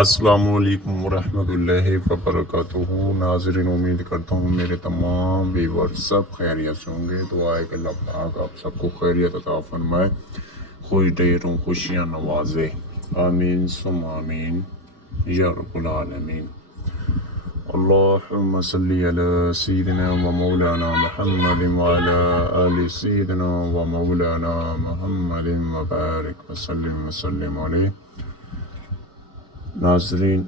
السلام علیکم ورحمۃ اللہ وبرکاتہ۔ ناظرین، امید کرتا ہوں میرے تمام ویور سب خیریت سے ہوں گے۔ دعا ہے کہ اللہ پاک آپ سب کو خیریت عطا فرمائے، خوش ڈھیروں خوشیاں نوازے، آمین ثم آمین یا رب العالمین۔ اللہم صلی علی سیدنا و مولانا محمد وعلی آل سیدنا و مولانا محمد وبارک وسلم وسلم علیہ۔ ناظرین،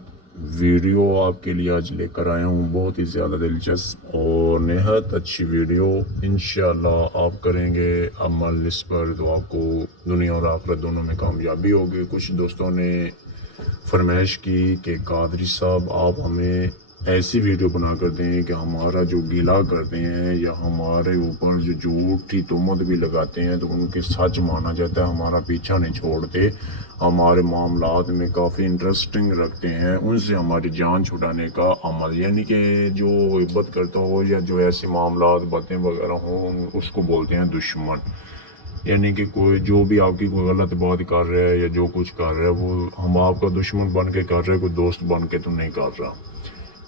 ویڈیو آپ کے لیے آج لے کر آیا ہوں، بہت ہی زیادہ دلچسپ اور نہایت اچھی ویڈیو۔ انشاءاللہ آپ کریں گے عمل اس پر تو آپ کو دنیا اور آخرت دونوں میں کامیابی ہوگی۔ کچھ دوستوں نے فرمائش کی کہ قادری صاحب آپ ہمیں ایسی ویڈیو بنا کر دیں کہ ہمارا جو گلا کرتے ہیں یا ہمارے اوپر جو جھوٹی تہمت بھی لگاتے ہیں تو ان کے سچ مانا جاتا ہے، ہمارا پیچھا نہیں چھوڑتے، ہمارے معاملات میں کافی انٹرسٹنگ رکھتے ہیں، ان سے ہماری جان چھڑانے کا عمل، یعنی کہ جو غیبت کرتا ہو یا جو ایسے معاملات باتیں وغیرہ ہوں اس کو بولتے ہیں دشمن۔ یعنی کہ کوئی جو بھی آپ کی کوئی غلط بات کر رہا ہے یا جو کچھ کر رہا ہے وہ ہم آپ کا دشمن بن کے کر رہے ہیں، کوئی دوست بن کے تو نہیں کر رہا۔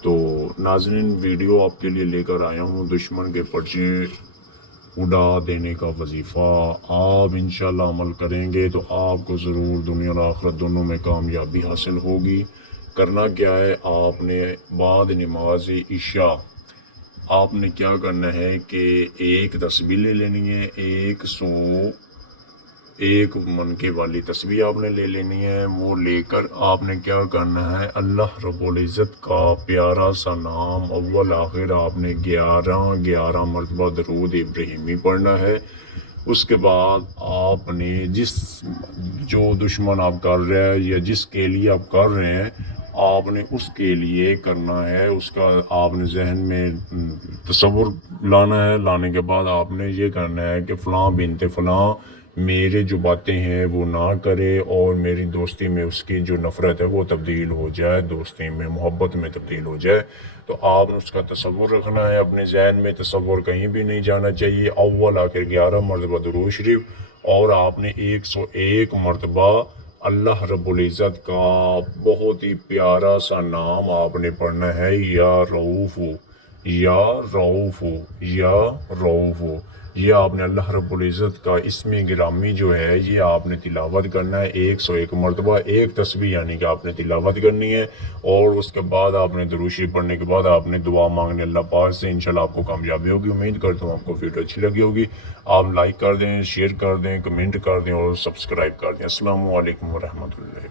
تو ناظرین، ویڈیو آپ کے لیے لے کر آیا ہوں، دشمن کے پرچے اڑا دینے کا وظیفہ۔ آپ انشاءاللہ عمل کریں گے تو آپ کو ضرور دنیا اور آخرت دونوں میں کامیابی حاصل ہوگی۔ کرنا کیا ہے، آپ نے بعد نماز عشاء آپ نے کیا کرنا ہے کہ ایک تسبیح لے لینی ہے، 101 منکے والی تسبیح آپ نے لے لینی ہے۔ وہ لے کر آپ نے کیا کرنا ہے، اللہ رب العزت کا پیارا سا نام اول آخر آپ نے 11 مرتبہ درود ابراہیمی پڑھنا ہے۔ اس کے بعد آپ نے جو دشمن آپ کر رہے ہیں یا جس کے لیے آپ کر رہے ہیں آپ نے اس کے لیے کرنا ہے، اس کا آپ نے ذہن میں تصور لانا ہے۔ لانے کے بعد آپ نے یہ کرنا ہے کہ فلاں بنت فلاں میرے جو باتیں ہیں وہ نہ کرے اور میری دوستی میں اس کی جو نفرت ہے وہ تبدیل ہو جائے، دوستی میں محبت میں تبدیل ہو جائے۔ تو آپ نے اس کا تصور رکھنا ہے اپنے ذہن میں، تصور کہیں بھی نہیں جانا چاہیے۔ اول آخر 11 مرتبہ درود شریف اور آپ نے 101 مرتبہ اللہ رب العزت کا بہت ہی پیارا سا نام آپ نے پڑھنا ہے، یا رؤوف یا رؤوف یا رؤوف۔ یہ آپ نے اللہ رب العزت کا اسم گرامی جو ہے یہ آپ نے تلاوت کرنا ہے 101 مرتبہ، ایک تسبیح یعنی کہ آپ نے تلاوت کرنی ہے۔ اور اس کے بعد آپ نے درود شریف پڑھنے کے بعد آپ نے دعا مانگنے اللہ پاک سے، انشاءاللہ آپ کو کامیابی ہوگی۔ امید کرتا ہوں آپ کو ویڈیو اچھی لگی ہوگی۔ آپ لائک کر دیں، شیئر کر دیں، کمنٹ کر دیں اور سبسکرائب کر دیں۔ السلام علیکم ورحمۃ اللہ۔